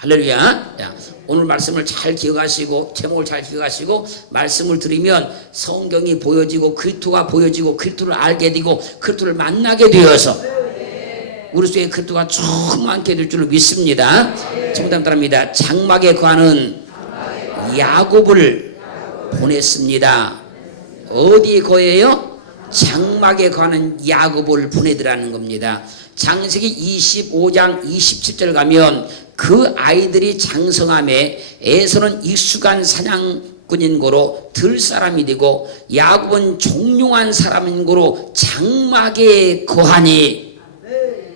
할렐루야. 야, 오늘 말씀을 잘 기억하시고 제목을 잘 기억하시고 말씀을 들으면 성경이 보여지고 그리스도가 보여지고 그리스도를 알게 되고 그리스도를 만나게 되어서 우리 속에 그리스도가 충만하게 될 줄로 믿습니다. 정답 따릅니다. 장막에 거하는 야곱을 보냈습니다. 어디에 거해요? 장막에 거하는 야곱을 보내더라는 겁니다. 창세기 25장 27절 가면 그 아이들이 장성함에 에서는 익숙한 사냥꾼인 고로 들 사람이 되고 야곱은 종용한 사람인 고로 장막에 거하니.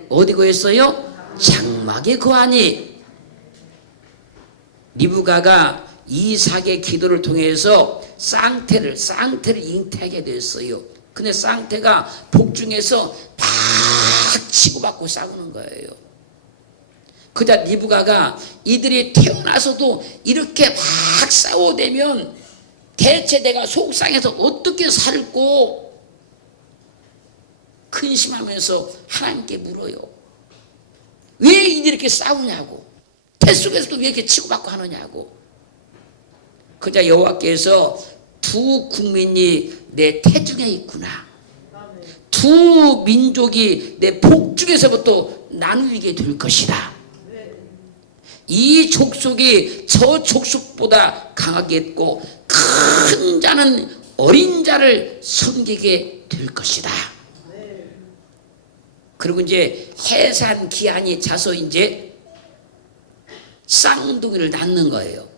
어디 거했어요? 장막에 거하니. 리브가가 이삭의 기도를 통해서 쌍태를 잉태하게 됐어요. 근데 쌍태가 복중에서 막 치고받고 싸우는 거예요. 그자 리브가가 이들이 태어나서도 이렇게 막 싸워대면 대체 내가 속상해서 어떻게 살고 근심하면서 하나님께 물어요. 왜 이들이 이렇게 싸우냐고. 태 속에서도 왜 이렇게 치고받고 하느냐고. 그자 여호와께서 두 국민이 내 태중에 있구나. 두 민족이 내 복중에서부터 나누게 될 것이다. 이 족속이 저 족속보다 강하겠고 큰 자는 어린 자를 섬기게 될 것이다. 그리고 이제 해산 기한이 차서 이제 쌍둥이를 낳는 거예요.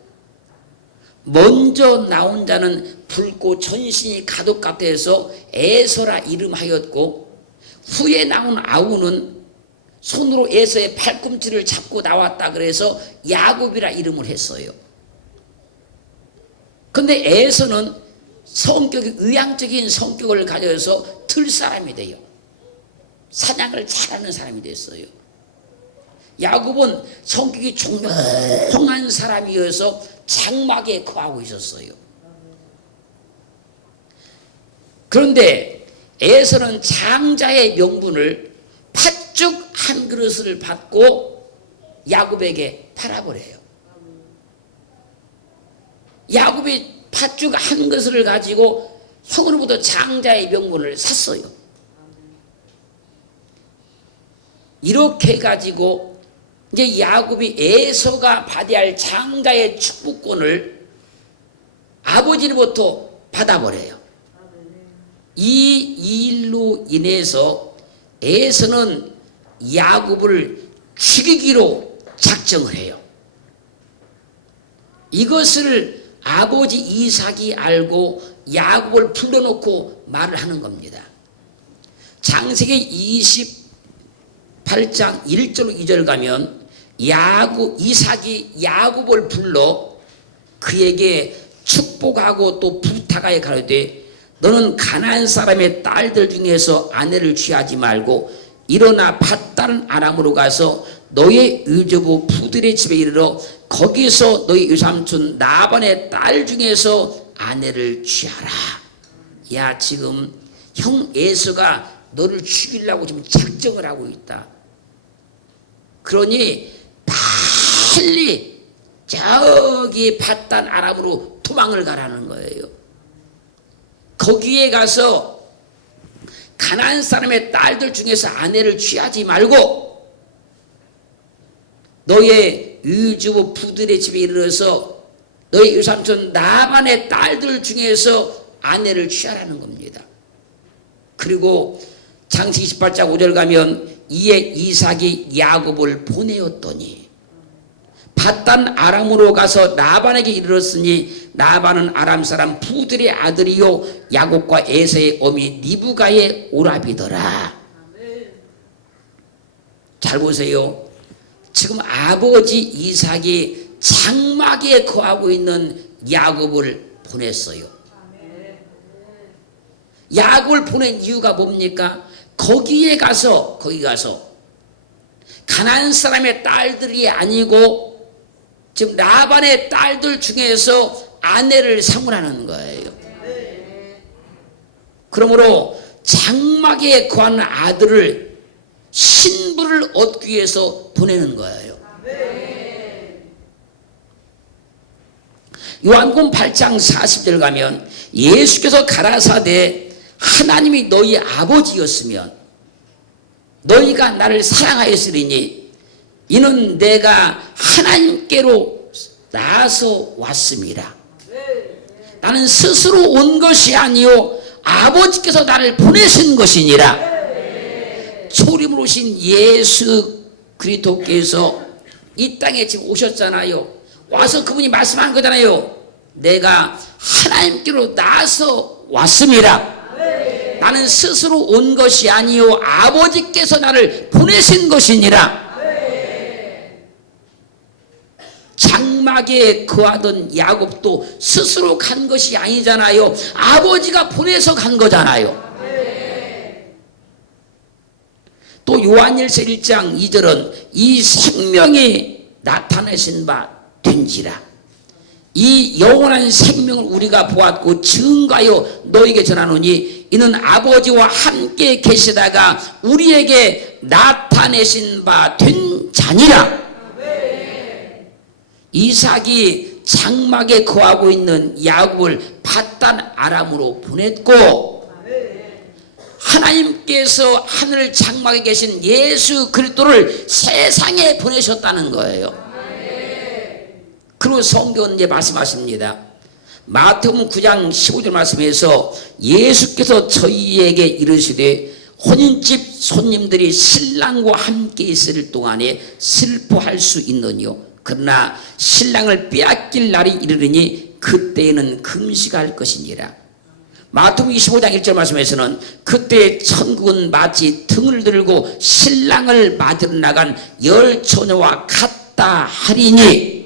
먼저 나온 자는 붉고 전신이 가독 같아서 에서라 이름하였고 후에 나온 아우는 손으로 에서의 팔꿈치를 잡고 나왔다 그래서 야곱이라 이름을 했어요. 근데 에서는 성격이 의향적인 성격을 가져서 들사람이 돼요. 사냥을 잘하는 사람이 됐어요. 야곱은 성격이 종용한 사람이어서 장막에 거하고 있었어요. 그런데 에서는 장자의 명분을 팥죽 한 그릇을 받고 야곱에게 팔아버려요. 야곱이 팥죽 한 그릇을 가지고 형으로부터 장자의 명분을 샀어요. 이렇게 가지고 이제 야곱이 에서가 받아야 할 장자의 축복권을 아버지로부터 받아버려요. 이 일로 인해서 에서는 야곱을 죽이기로 작정을 해요. 이것을 아버지 이삭이 알고 야곱을 불러놓고 말을 하는 겁니다. 창세기 28장 1절 2절 가면 이삭이 야곱을 불러 그에게 축복하고 또 부탁하여 가로되 너는 가나안 사람의 딸들 중에서 아내를 취하지 말고 일어나 밧다른 아람으로 가서 너의 의저부 푸들의 집에 이르러 거기서 너의 유삼촌 라반의 딸 중에서 아내를 취하라. 야, 지금 형 에서가 너를 죽이려고 지금 작정을 하고 있다. 그러니 빨리 저기 밧단 아람으로 도망을 가라는 거예요. 거기에 가서 가나안 사람의 딸들 중에서 아내를 취하지 말고 너의 유주부 부들의 집에 이르러서 너의 유삼촌 라반의 딸들 중에서 아내를 취하라는 겁니다. 그리고 창세기 28장 5절 가면 이에 이삭이 야곱을 보내었더니 밧단 아람으로 가서 라반에게 이르렀으니 라반은 아람 사람 부들의 아들이요 야곱과 에서의 어미 리브가의 오라비더라. 잘 보세요. 지금 아버지 이삭이 장막에 거하고 있는 야곱을 보냈어요. 야곱을 보낸 이유가 뭡니까? 거기 가서 가나안 사람의 딸들이 아니고 지금 라반의 딸들 중에서 아내를 상훈하는 거예요. 그러므로 장막에 거하는 아들을 신부를 얻기 위해서 보내는 거예요. 요한복음 8장 40절 가면 예수께서 가라사대 하나님이 너희 아버지였으면 너희가 나를 사랑하였으리니 이는 내가 하나님께로 나서 왔습니다. 나는 스스로 온 것이 아니요 아버지께서 나를 보내신 것이니라. 초림으로 오신 예수 그리스도께서 이 땅에 지금 오셨잖아요. 와서 그분이 말씀한 거잖아요. 내가 하나님께로 나서 왔습니다. 나는 스스로 온 것이 아니요 아버지께서 나를 보내신 것이니라. 장막에 거하던 야곱도 스스로 간 것이 아니잖아요. 아버지가 보내서 간 거잖아요. 또 요한일서 1장 2절은 이 생명이 나타내신 바 된지라. 이 영원한 생명을 우리가 보았고 증거하여 너에게 전하노니 이는 아버지와 함께 계시다가 우리에게 나타내신 바 된 자니라. 이삭이 장막에 거하고 있는 야곱을 밧단 아람으로 보냈고 하나님께서 하늘 장막에 계신 예수 그리스도를 세상에 보내셨다는 거예요. 그리고 성경은 이제 말씀하십니다. 마태복음 9장 15절 말씀에서 예수께서 저희에게 이르시되 혼인집 손님들이 신랑과 함께 있을 동안에 슬퍼할 수 있느뇨. 그러나 신랑을 빼앗길 날이 이르르니 그때에는 금식할 것이니라. 마태복음 25장 1절 말씀에서는 그때 천국은 마치 등을 들고 신랑을 맞으러 나간 열 처녀와 같다 하리니.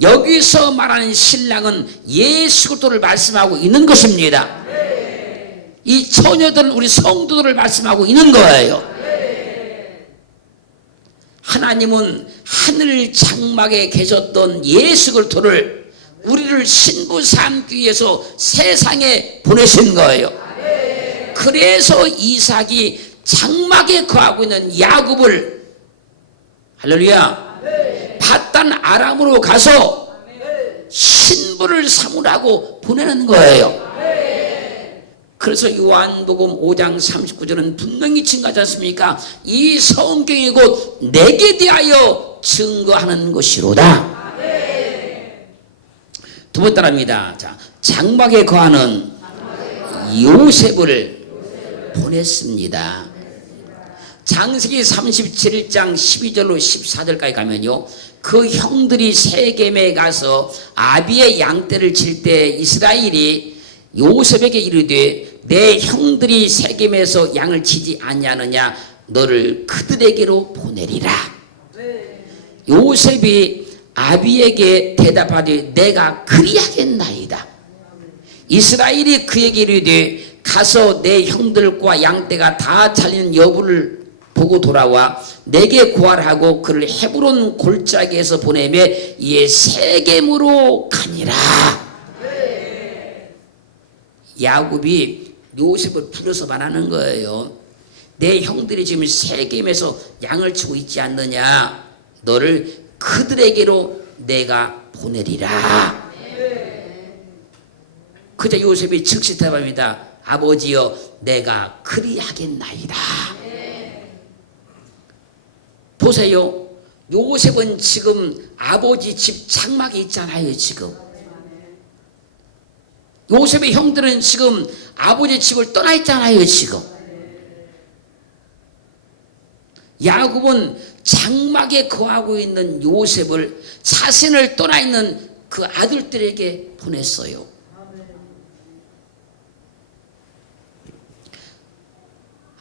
여기서 말하는 신랑은 예수 그리스도를 말씀하고 있는 것입니다. 이 처녀들은 우리 성도들을 말씀하고 있는 거예요. 하나님은 하늘 장막에 계셨던 예수 그리스도를 우리를 신부 삼기 위해서 세상에 보내신 거예요. 그래서 이삭이 장막에 거하고 있는 야곱을 할렐루야 밧단 아람으로 가서 신부를 삼으라고 보내는 거예요. 그래서 요한복음 5장 39절은 분명히 증거하지 않습니까? 이 성경이 곧 내게 대하여 증거하는 것이로다. 두 번 따라합니다. 자, 장막에 거하는 요셉을 보냈습니다. 창세기 37장 12절로 14절까지 가면요, 그 형들이 세겜에 가서 아비의 양떼를 칠 때 이스라엘이 요셉에게 이르되 내 형들이 세겜에서 양을 치지 아니하느냐, 너를 그들에게로 보내리라. 요셉이 아비에게 대답하되 내가 그리하겠나이다. 이스라엘이 그에게 이르되 가서 내 형들과 양떼가 다 잘리는 여부를 보고 돌아와 내게 고하라고 그를 헤브론 골짜기에서 보내매 이에 세겜으로 가니라. 야곱이 요셉을 불러서 말하는 거예요. 내 형들이 지금 세겜에서 양을 치고 있지 않느냐, 너를 그들에게로 내가 보내리라. 그저 요셉이 즉시 대답합니다. 아버지여, 내가 그리하겠나이다. 보세요. 요셉은 지금 아버지 집 장막에 있잖아요. 지금 요셉의 형들은 지금 아버지 집을 떠나 있잖아요. 지금 야곱은 장막에 거하고 있는 요셉을 자신을 떠나 있는 그 아들들에게 보냈어요.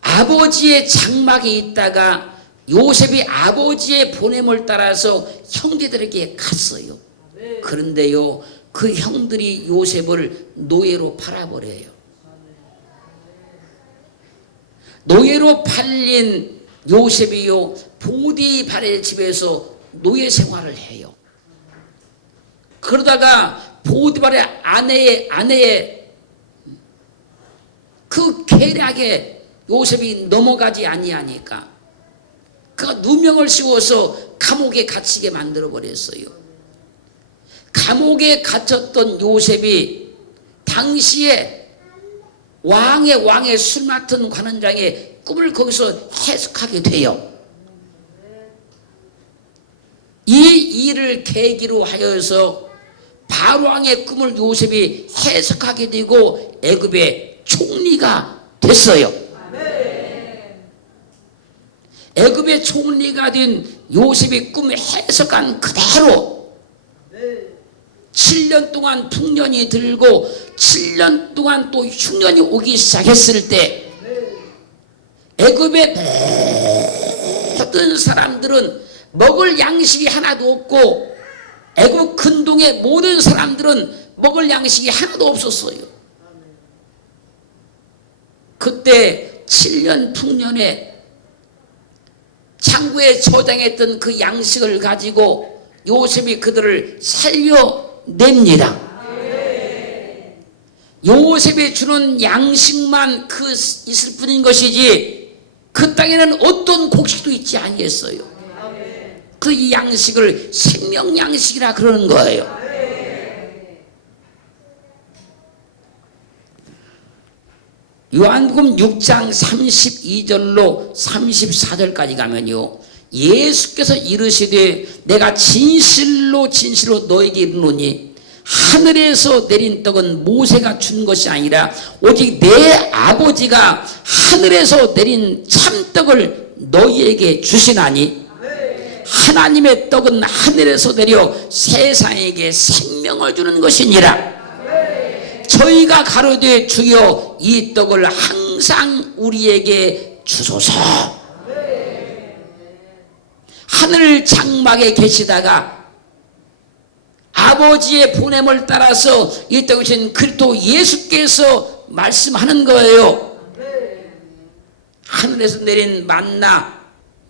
아버지의 장막에 있다가 요셉이 아버지의 보냄을 따라서 형제들에게 갔어요. 그런데요, 그 형들이 요셉을 노예로 팔아버려요. 노예로 팔린 요셉이요, 보디발의 집에서 노예 생활을 해요. 그러다가 보디발의 아내의 그 계략에 요셉이 넘어가지 아니하니까 그가 누명을 씌워서 감옥에 갇히게 만들어 버렸어요. 감옥에 갇혔던 요셉이 당시에 왕의 술 맡은 관원장의 꿈을 거기서 해석하게 돼요. 이 일을 계기로 하여서 바로왕의 꿈을 요셉이 해석하게 되고 애굽의 총리가 됐어요. 애굽의 총리가 된 요셉이 꿈을 해석한 그대로 7년 동안 풍년이 들고 7년 동안 또 흉년이 오기 시작했을 때 애굽의 모든 사람들은 먹을 양식이 하나도 없고 애굽 근동의 모든 사람들은 먹을 양식이 하나도 없었어요. 그때 7년 풍년에 창고에 저장했던 그 양식을 가지고 요셉이 그들을 살려냅니다. 요셉이 주는 양식만 있을 뿐인 것이지 그 땅에는 어떤 곡식도 있지 아니했어요. 그 이 양식을 생명 양식이라 그러는 거예요. 요한복음 6장 32절로 34절까지 가면요, 예수께서 이르시되 내가 진실로 너에게 이르노니 하늘에서 내린 떡은 모세가 준 것이 아니라 오직 내 아버지가 하늘에서 내린 참떡을 너희에게 주시나니 하나님의 떡은 하늘에서 내려 세상에게 생명을 주는 것이니라. 저희가 가로되 주여 이 떡을 항상 우리에게 주소서. 하늘 장막에 계시다가 아버지의 보냄을 따라서 이 떡을 주신 그리스도 예수께서 말씀하는 거예요. 하늘에서 내린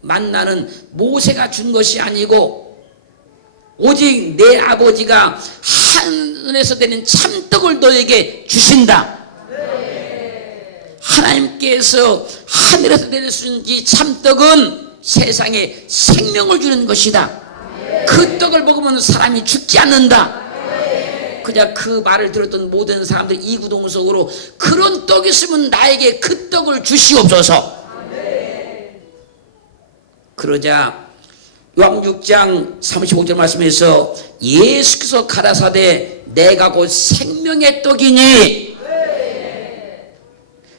만나는 모세가 준 것이 아니고 오직 내 아버지가 하늘에서 내린 참떡을 너에게 주신다. 하나님께서 하늘에서 내려주신 이 참떡은 세상에 생명을 주는 것이다. 그 떡을 먹으면 사람이 죽지 않는다. 그냥 그 말을 들었던 모든 사람들이 이구동성으로 그런 떡이 있으면 나에게 그 떡을 주시옵소서. 그러자 요한 6장 35절 말씀에서 예수께서 가라사대 내가 곧 생명의 떡이니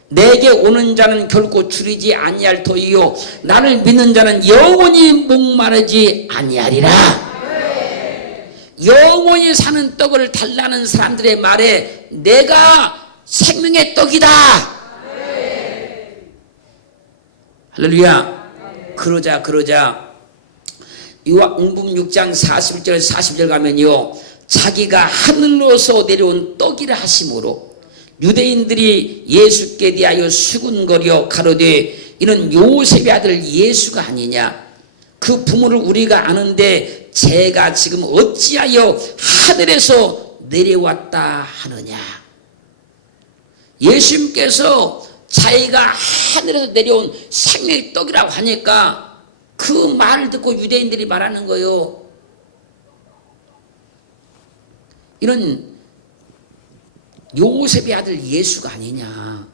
내게 오는 자는 결코 줄이지 아니할 터이요 나를 믿는 자는 영원히 목마르지 아니하리라. 영원히 사는 떡을 달라는 사람들의 말에 내가 생명의 떡이다. 할렐루야. 그러자 요한복음 6장 41절 40절 가면요, 자기가 하늘로서 내려온 떡이라 하심으로 유대인들이 예수께 대하여 수군거려 가로되 이는 요셉의 아들 예수가 아니냐. 그 부모를 우리가 아는데 제가 지금 어찌하여 하늘에서 내려왔다 하느냐. 예수님께서 자기가 하늘에서 내려온 생명의 떡이라고 하니까 그 말을 듣고 유대인들이 말하는 거예요. 이런 요셉의 아들 예수가 아니냐.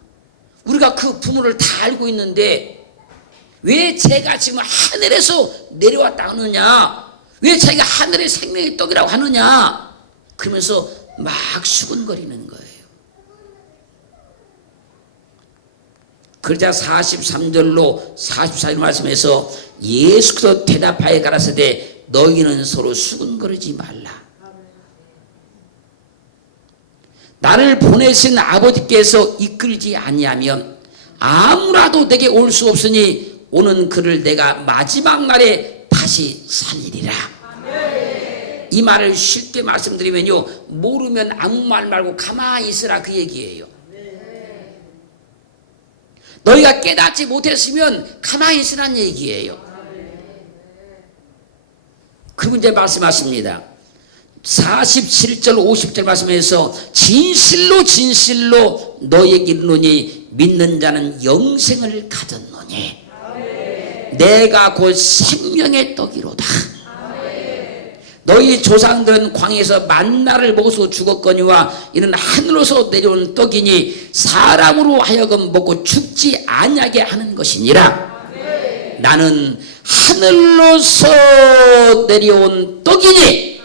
우리가 그 부모를 다 알고 있는데 왜 제가 지금 하늘에서 내려왔다 하느냐. 왜 자기가 하늘의 생명의 떡이라고 하느냐. 그러면서 막 수근거리는 거예요. 그러자 43절로 44절 말씀에서 예수께서 대답하여 가라사대 너희는 서로 수근거리지 말라. 나를 보내신 아버지께서 이끌지 아니하면 아무라도 내게 올 수 없으니 오는 그를 내가 마지막 날에 다시 살리리라. 이 말을 쉽게 말씀드리면요, 모르면 아무 말 말고 가만히 있으라 그 얘기예요. 너희가 깨닫지 못했으면 가만히 있으란 얘기예요. 그리고 이제 말씀하십니다. 47절 50절 말씀에서 진실로 너희에게 이르노니 믿는 자는 영생을 가졌노니 내가 곧 생명의 떡이로다. 너희 조상들은 광야에서 만나를 먹어서 죽었거니와 이는 하늘로서 내려온 떡이니 사람으로 하여금 먹고 죽지 아니하게 하는 것이니라. 나는 하늘로서 내려온 떡이니.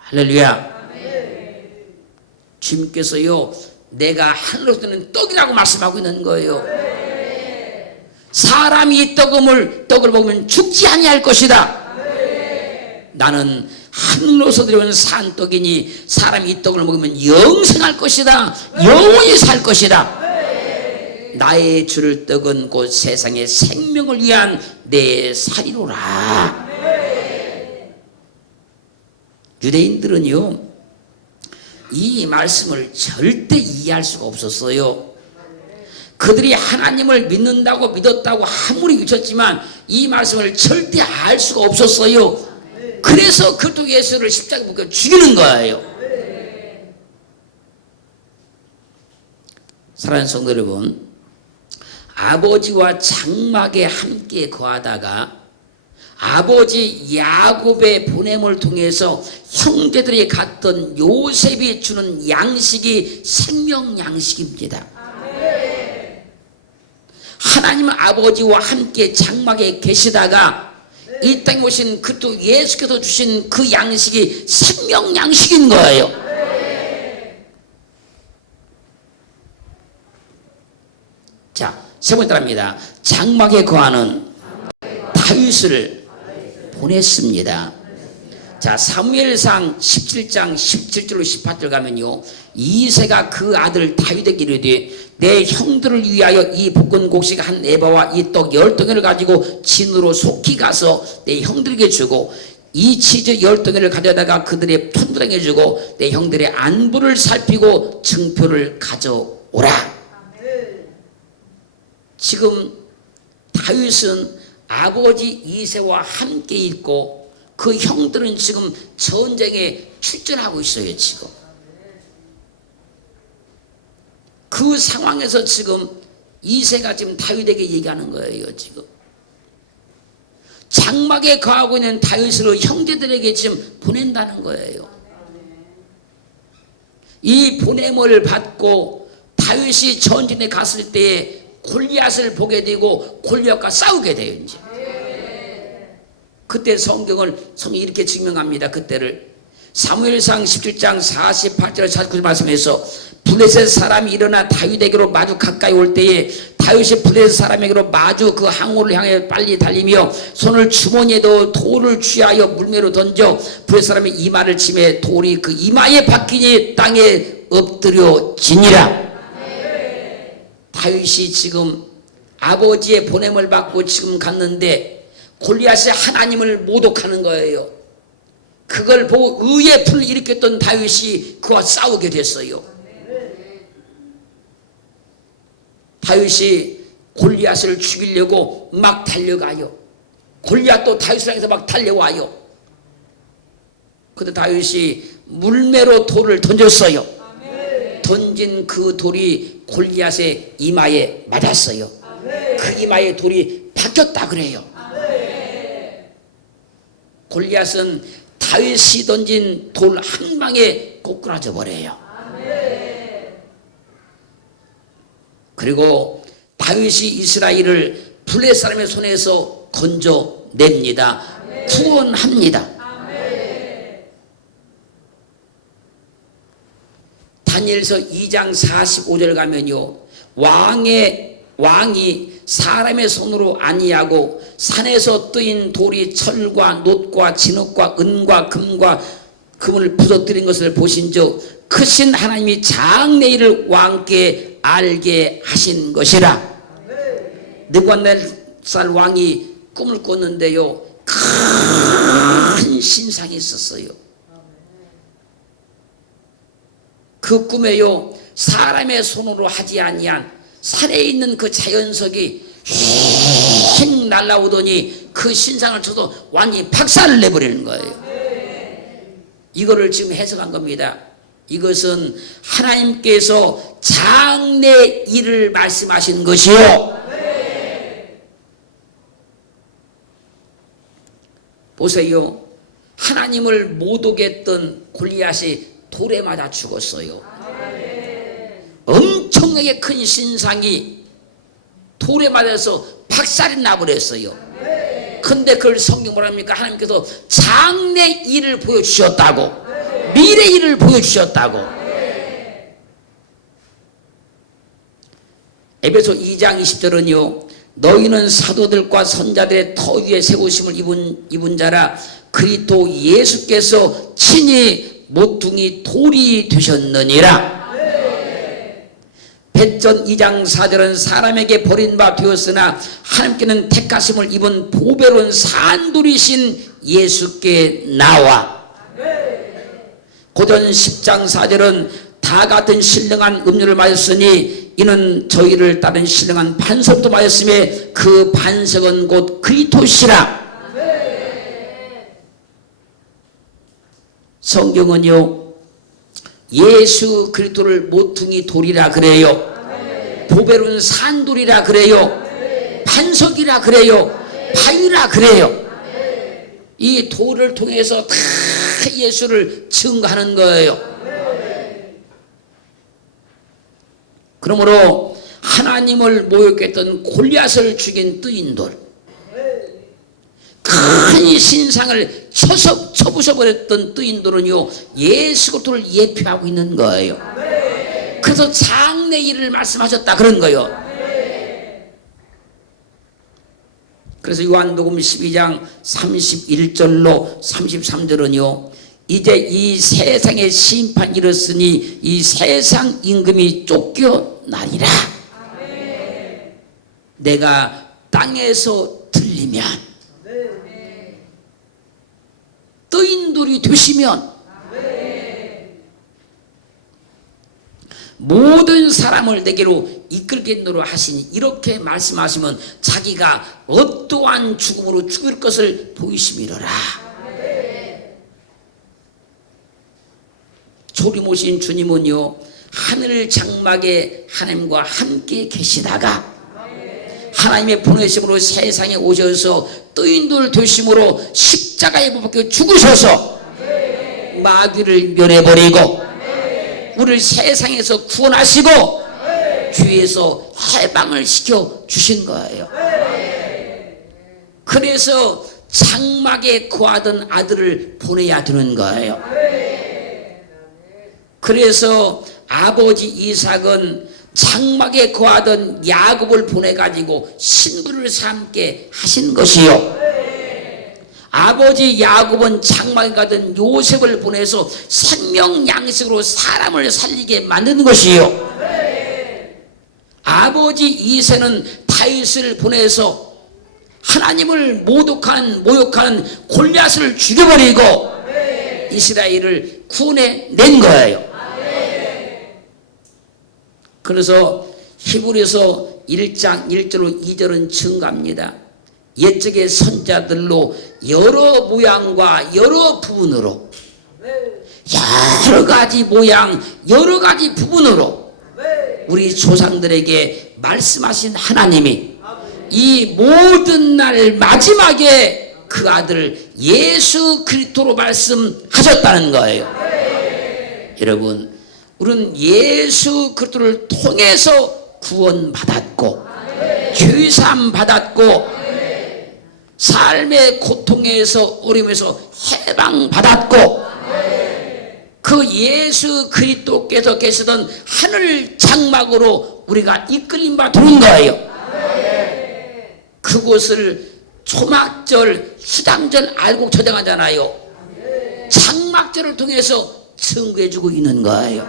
할렐루야. 주님께서요, 내가 하늘로서 내려온 떡이라고 말씀하고 있는 거예요. 사람이 이 떡을 먹으면 죽지 아니할 것이다. 나는 하늘로서 내려온 산 떡이니 사람이 이 떡을 먹으면 영생할 것이다. 영원히 살 것이다. 나의 주를 떡은 곧 세상의 생명을 위한 내 살이로라. 유대인들은요, 이 말씀을 절대 이해할 수가 없었어요. 그들이 하나님을 믿는다고 믿었다고 아무리 외쳤지만 이 말씀을 절대 알 수가 없었어요. 그래서 그리스도 예수를 십자가에 묶어 죽이는 거예요. 사랑하는 성도 여러분, 아버지와 장막에 함께 거하다가 아버지 야곱의 보냄을 통해서 형제들이 갔던 요셉이 주는 양식이 생명 양식입니다. 하나님 아버지와 함께 장막에 계시다가 이 땅에 오신 그리스도 예수께서 주신 그 양식이 생명 양식인 거예요. 자, 세 번째랍니다. 장막에 거하는 다윗을 보냈습니다. 자, 사무엘상 17장 17절로 18절 가면요, 이새가 그 아들 다윗에게 이르되 내 형들을 위하여 이 볶은 곡식 한 에바와 이 떡 10덩이를 가지고 진으로 속히 가서 내 형들에게 주고 이 치즈 10덩이를 가져다가 그들의 편들에게 주고 내 형들의 안부를 살피고 증표를 가져오라. 지금 다윗은 아버지 이새와 함께 있고 그 형들은 지금 전쟁에 출전하고 있어요. 지금 그 상황에서 지금 이새가 지금 다윗에게 얘기하는 거예요. 지금 장막에 거하고 있는 다윗을 형제들에게 지금 보낸다는 거예요. 이 보냄을 받고 다윗이 전진에 갔을 때에 골리앗을 보게 되고 골리앗과 싸우게 돼요. 이제 그때 성경이 이렇게 증명합니다. 그때를 사무엘상 17장 48절 49절 말씀에서 블레셋 사람이 일어나 다윗에게로 마주 가까이 올 때에 다윗이 블레셋 사람에게로 마주 그 항우를 향해 빨리 달리며 손을 주머니에 넣어 돌을 취하여 물매로 던져 블레셋 사람의 이마를 치매 돌이 그 이마에 박히니 땅에 엎드려지니라. 다윗이 지금 아버지의 보냄을 받고 지금 갔는데 골리앗이 하나님을 모독하는 거예요. 그걸 보고 의의 불을 일으켰던 다윗이 그와 싸우게 됐어요. 다윗이 골리앗을 죽이려고 막 달려가요. 골리앗도 다윗을 향해서 막 달려와요. 그때 다윗이 물매로 돌을 던졌어요. 던진 그 돌이 골리앗의 이마에 맞았어요. 그 이마에 돌이 박혔다 그래요. 골리앗은 다윗이 던진 돌 한 방에 꼬꾸라져 버려요. 그리고 다윗이 이스라엘을 블레셋 사람의 손에서 건져냅니다. 구원합니다. 다니엘서 2장 45절 가면요, 왕이 사람의 손으로 아니하고 산에서 뜨인 돌이 철과 놋과 진흙과 은과 금과 금을 부서뜨린 것을 보신즉 크신 하나님이 장래일을 왕께 알게 하신 것이라. 느부갓네살 왕이 꿈을 꿨는데요, 큰 신상이 있었어요. 그 꿈에요, 사람의 손으로 하지 아니한 산에 있는 그 자연석이 휙 날아오더니 그 신상을 쳐서 완전히 박살을 내버리는 거예요. 이거를 지금 해석한 겁니다. 이것은 하나님께서 장래 일을 말씀하신 것이요, 보세요. 하나님을 못 오겠던 골리앗이 돌에 맞아 죽었어요. 엄청나게 큰 신상이 돌에 맞아서 박살이 나버렸어요. 근데 그걸 성경 뭐랍니까? 하나님께서 장래 일을 보여주셨다고, 미래 일을 보여주셨다고. 에베소 2장 20절은요, 너희는 사도들과 선자들의 터 위에 세우심을 입은 자라 그리스도 예수께서 친히 모퉁이 돌이 되셨느니라. 백전 2장 4절은 사람에게 버림바 되었으나 하나님께는 택하심을 입은 보배로운 산돌이신 예수께 나와. 고전 10장 4절은 다 같은 신령한 음료를 마셨으니 이는 저희를 따른 신령한 반석도 마셨음에 그 반석은 곧 그리스도시라. 성경은요, 예수 그리스도를 모퉁이 돌이라 그래요. 보배로운 산돌이라 그래요. 반석이라 그래요. 바위라 그래요. 이 돌을 통해서 다 예수를 증거하는 거예요. 그러므로 하나님을 모욕했던 골리앗을 죽인 뜨인돌, 큰 신상을 쳐부숴버렸던 뜨인돌은요, 예수 그리스도를 예표하고 있는 거예요. 그래서 장래 일을 말씀하셨다 그런 거예요. 그래서 요한복음 12장 31절로 33절은요, 이제 이 세상의 심판이 이르렀으니 이 세상 임금이 쫓겨나리라. 내가 땅에서 들리면, 뜨인돌이 되시면 모든 사람을 내게로 이끌겠노라 하시니, 이렇게 말씀하시면 자기가 어떠한 죽음으로 죽을 것을 보이심이로라. 조리 오신 주님은요, 하늘 장막에 하나님과 함께 계시다가 하나님의 보내심으로 세상에 오셔서 뜨인돌 되심으로 십자가에 못 박혀 죽으셔서 마귀를 멸해버리고 우리를 세상에서 구원하시고 주위에서 해방을 시켜 주신 거예요. 그래서 장막에 거하던 아들을 보내야 되는 거예요. 그래서 아버지 이삭은 장막에 거하던 야곱을 보내가지고 신부를 삼게 하신 것이요, 아버지 야곱은 장막에 가던 요셉을 보내서 생명 양식으로 사람을 살리게 만든 것이요, 아버지 이새는 다윗을 보내서 하나님을 모욕하는 골리앗을 죽여버리고 이스라엘을 구원해낸 거예요. 그래서 히브리서 1장 1절로 2절은 증가합니다. 옛적의 선자들로 여러 모양과 여러 부분으로, 여러 가지 모양 여러 가지 부분으로 우리 조상들에게 말씀하신 하나님이 이 모든 날 마지막에 그 아들 예수 그리스도로 말씀하셨다는 거예요. 여러분, 우리는 예수 그리스도를 통해서 구원받았고 죄사함 받았고 삶의 고통에서 어려움에서 해방받았고 그 예수 그리스도께서 계시던 하늘 장막으로 우리가 이끌림 바 되는 거예요. 그곳을 초막절, 수장절 알고 저장하잖아요. 장막절을 통해서 증거해주고 있는 거예요.